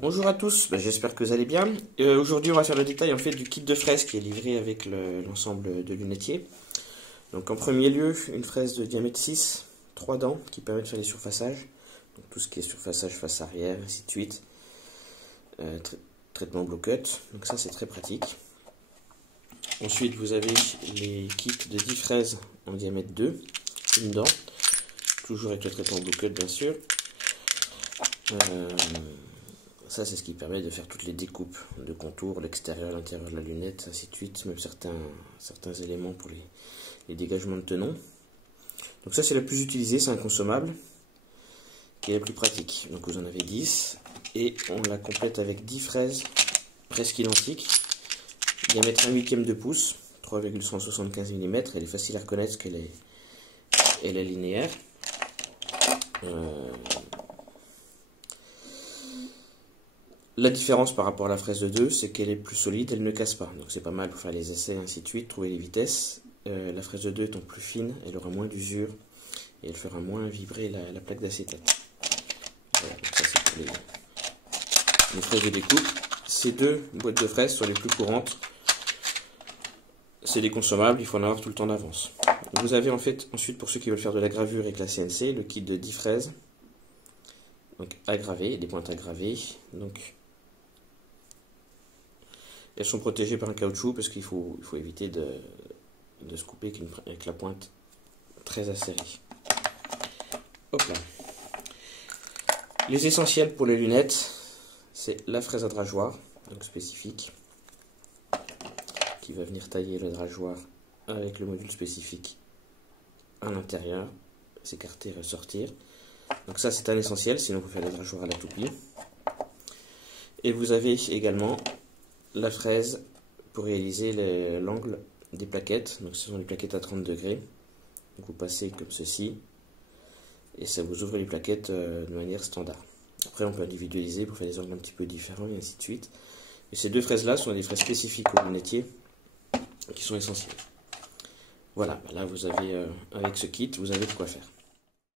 Bonjour à tous, j'espère que vous allez bien. Aujourd'hui on va faire le détail en fait du kit de fraises qui est livré avec l'ensemble de lunetier. Donc en premier lieu, une fraise de diamètre 6, 3 dents qui permet de faire les surfaçages. Donc tout ce qui est surfaçage face arrière, ainsi de suite. Traitement blow cut, donc ça c'est très pratique. Ensuite vous avez les kits de 10 fraises en diamètre 2, une dent, toujours avec le traitement blow cut bien sûr. Ça c'est ce qui permet de faire toutes les découpes de contours, l'extérieur, l'intérieur de la lunette, ainsi de suite, même certains éléments pour les dégagements de tenons. Donc ça c'est la plus utilisée, c'est un consommable qui est la plus pratique. Donc vous en avez 10 et on la complète avec 10 fraises presque identiques, diamètre 1/8 de pouce, 3,175 mm. Elle est facile à reconnaître parce qu'elle est linéaire. La différence par rapport à la fraise de 2, c'est qu'elle est plus solide, elle ne casse pas. Donc c'est pas mal pour faire les essais, ainsi de suite, trouver les vitesses. La fraise de 2 étant plus fine, elle aura moins d'usure et elle fera moins vibrer la plaque d'acétate. Voilà, donc ça c'est pour les fraises de découpe. Ces deux boîtes de fraises sont les plus courantes. C'est des consommables, il faut en avoir tout le temps d'avance. Vous avez en fait, ensuite pour ceux qui veulent faire de la gravure avec la CNC, le kit de 10 fraises. Donc aggravées, des pointes aggravées. Donc elles sont protégées par un caoutchouc parce qu'il faut éviter de se couper avec la pointe très acérée. Hop là. Les essentiels pour les lunettes, c'est la fraise à drageoir, donc spécifique, qui va venir tailler le drageoir avec le module spécifique à l'intérieur, s'écarter et ressortir. Donc ça c'est un essentiel, sinon vous faites des drageoirs à la toupie. Et vous avez également la fraise pour réaliser l'angle des plaquettes. Donc ce sont des plaquettes à 30 degrés. Donc vous passez comme ceci et ça vous ouvre les plaquettes de manière standard. Après on peut individualiser pour faire des angles un petit peu différents et ainsi de suite. Et ces deux fraises là sont des fraises spécifiques au lunetier qui sont essentielles. Voilà, là vous avez avec ce kit vous avez de quoi faire.